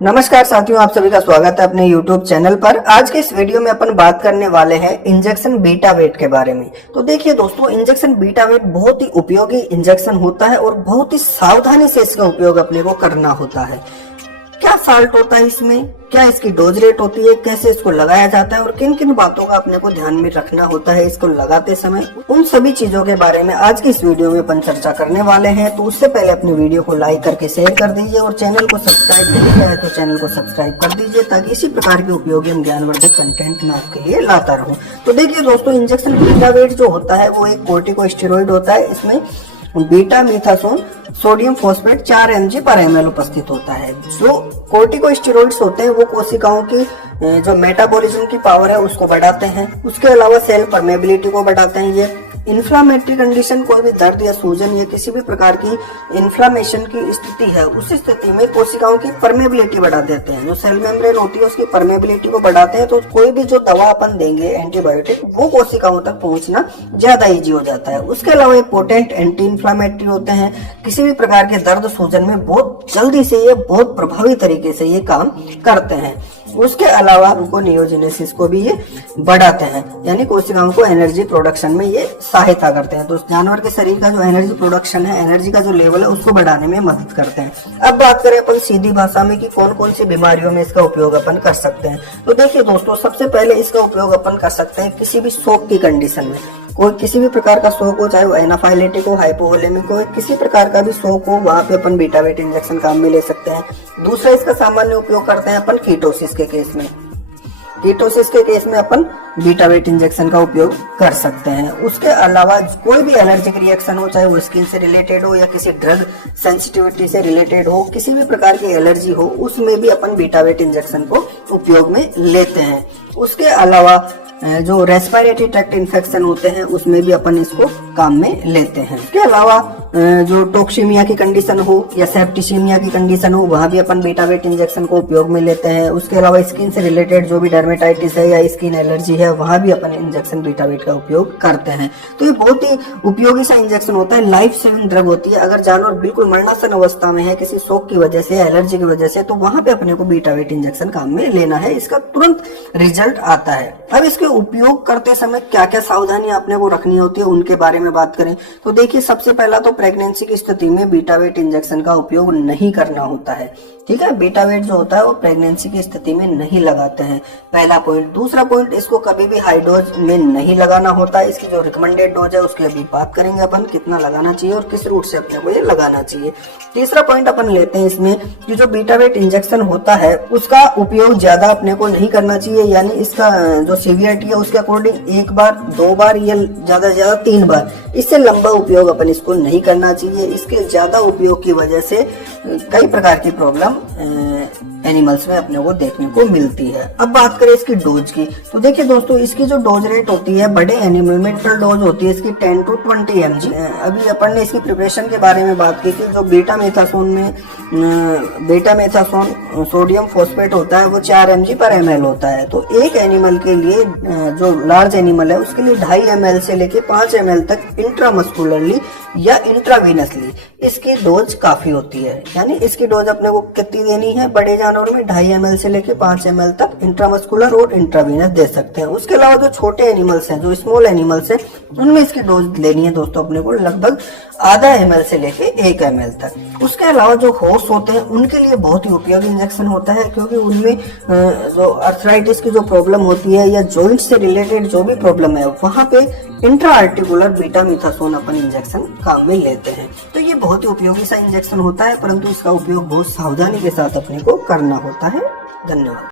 नमस्कार साथियों, आप सभी का स्वागत है अपने YouTube चैनल पर। आज के इस वीडियो में अपन बात करने वाले हैं इंजेक्शन बीटा वेट के बारे में। तो देखिए दोस्तों, इंजेक्शन बीटा वेट बहुत ही उपयोगी इंजेक्शन होता है और बहुत ही सावधानी से इसका उपयोग अपने को करना होता है। क्या फाल्ट होता है इसमें, क्या इसकी डोज रेट होती है, कैसे इसको लगाया जाता है और किन किन बातों का अपने को ध्यान में रखना होता है इसको लगाते समय, उन सभी चीजों के बारे में आज की इस वीडियो में अपन चर्चा करने वाले हैं। तो उससे पहले अपनी वीडियो को लाइक करके शेयर कर दीजिए और चैनल को सब्सक्राइब नहीं किया है तो चैनल को सब्सक्राइब कर दीजिए, ताकि इसी प्रकार के उपयोगी एवं ज्ञानवर्धक कंटेंट मैं आपके लिए लाता रहूं। तो देखिए दोस्तों, इंजेक्शन बीटा वेट जो होता है वो एक कोर्टिकोस्टेरॉइड होता है। इसमें बीटा मीथासोन सोडियम फॉस्फेट 4 mg पर ml उपस्थित होता है। जो कोर्टिकोस्टेरॉइड्स होते हैं वो कोशिकाओं की जो मेटाबॉलिज्म की पावर है उसको बढ़ाते हैं। उसके अलावा सेल परमेबिलिटी को बढ़ाते हैं। ये इन्फ्लामेटरी कंडीशन, कोई भी दर्द या सूजन या किसी भी प्रकार की इन्फ्लामेशन की स्थिति है, उस स्थिति में कोशिकाओं की परमेबिलिटी बढ़ा देते हैं। जो सेल मेम्ब्रेन होती है उसकी परमेबिलिटी को बढ़ाते हैं। तो कोई भी जो दवा अपन देंगे एंटीबायोटिक, वो कोशिकाओं तक पहुंचना ज्यादा इजी हो जाता है। उसके अलावा ये पोटेंट एंटी इन्फ्लामेटरी होते हैं। किसी भी प्रकार के दर्द सूजन में बहुत जल्दी से, ये बहुत प्रभावी तरीके से ये काम करते हैं। उसके अलावा ग्लूकोनियोजेनेसिस को भी ये बढ़ाते हैं, यानी कोशिकाओं को एनर्जी प्रोडक्शन में ये सहायता करते हैं। तो जानवर के शरीर का जो एनर्जी प्रोडक्शन है, एनर्जी का जो लेवल है, उसको बढ़ाने में मदद करते हैं। अब बात करें अपन सीधी भाषा में कि कौन कौन सी बीमारियों में इसका उपयोग अपन कर सकते हैं। तो देखिए दोस्तों, सबसे पहले इसका उपयोग अपन कर सकते हैं किसी भी शॉक की कंडीशन में। कोई किसी भी प्रकार का शॉक हो, चाहे वो एनाफाइलेटिक हो, हाइपोवोलेमिक हो, किसी प्रकार का भी शॉक हो, वहां पे अपन बीटा वेट इंजेक्शन काम में ले सकते हैं। दूसरा, इसका सामान्य उपयोग करते हैं अपन कीटोसिस के केस में। कीटोसिस के केस में अपन बीटा वेट इंजेक्शन का उपयोग कर सकते हैं। उसके अलावा कोई भी एलर्जिक रिएक्शन हो, चाहे वो स्किन से रिलेटेड हो या किसी ड्रग सेंसिटिविटी से रिलेटेड हो, किसी भी प्रकार की एलर्जी हो, उसमें भी अपन बीटा वेट इंजेक्शन को उपयोग में लेते हैं। उसके अलावा जो रेस्पिरेटरी ट्रैक्ट इन्फेक्शन होते हैं उसमें भी अपन इसको काम में लेते हैं। इसके अलावा जो टॉक्सीमिया की कंडीशन हो या सेप्टिसीमिया की कंडीशन हो, वहां भी अपन बीटा वेट इंजेक्शन को उपयोग में लेते हैं। उसके अलावा स्किन से रिलेटेड जो भी डर्मेटाइटिस है या स्किन एलर्जी है, वहां भी अपन इंजेक्शन बीटा वेट का उपयोग करते हैं। तो ये बहुत ही उपयोगी सा इंजेक्शन होता है, लाइफ सेविंग ड्रग होती है। अगर जानवर बिल्कुल मरणासन अवस्था में है किसी शॉक की वजह से, एलर्जी की वजह से, तो वहां पे अपने को बीटा वेट इंजेक्शन काम में लेना है। इसका तुरंत रिजल्ट आता है। अब इसके उपयोग करते समय क्या क्या सावधानी अपने को रखनी होती है उनके बारे में बात करें तो देखिए, सबसे पहला तो प्रेगनेंसी की स्थिति में बीटा वेट इंजेक्शन का उपयोग नहीं करना होता है। ठीक है, बीटा वेट जो होता है वो प्रेगनेंसी की स्थिति में नहीं लगाते हैं, पहला पॉइंट। दूसरा पॉइंट, इसको कभी भी हाई डोज में नहीं लगाना होता है। इसकी जो रिकमेंडेड डोज है उसकी अभी बात करेंगे अपन, कितना लगाना चाहिए और किस रूट से अपने को ये लगाना चाहिए। तीसरा पॉइंट अपन लेते हैं इसमें कि जो बीटा वेट इंजेक्शन होता है उसका उपयोग ज्यादा अपने को नहीं करना चाहिए, यानी इसका जो सीवियरिटी है उसके अकॉर्डिंग 1 बार 2 बार या ज्यादा से ज्यादा 3 बार, इससे लंबा उपयोग अपन इसको नहीं करना चाहिए। इसके ज्यादा उपयोग की वजह से कई प्रकार की प्रॉब्लम एनिमल्स में अपने को देखने को मिलती है। अब बात करें इसकी डोज की, तो देखिए दोस्तों, इसकी जो डोज रेट होती है बड़े एनिमल में टोटल डोज होती है इसकी 10 to 20 mg। अभी अपन ने इसकी प्रिपरेशन के बारे में बात की कि जो बीटा मेथासोन में बीटा मेथासोन सोडियम फॉस्फेट होता है वो 4 mg पर ml होता है। तो एक एनिमल के लिए, जो लार्ज एनिमल है उसके लिए 2.5 ml से लेके 5 ml तक इंट्रामस्कुलरली या इंट्रावीनसली इसकी डोज काफी होती है। यानी इसकी डोज अपने को कितनी देनी है, बड़े जानवर में 2.5 ml से लेके 5 ml तक इंट्रामस्कुलर और इंट्रावीनस दे सकते हैं। उसके अलावा जो छोटे एनिमल्स हैं, जो स्मॉल एनिमल्स हैं, उनमें इसकी डोज लेनी है दोस्तों अपने को लगभग आधा ml से लेके 1 ml तक। उसके अलावा जो हॉर्स होते हैं उनके लिए बहुत ही उपयोगी इंजेक्शन होता है, क्योंकि उनमें जो अर्थराइटिस की जो प्रॉब्लम होती है या जॉइंट से रिलेटेड जो भी प्रॉब्लम है, वहां पे इंट्रा आर्टिकुलर बीटा मीथासोन अपन इंजेक्शन काम में लेते हैं। तो ये बहुत ही उपयोगी सा इंजेक्शन होता है, परंतु इसका उपयोग बहुत सावधानी के साथ अपने को करना होता है। धन्यवाद।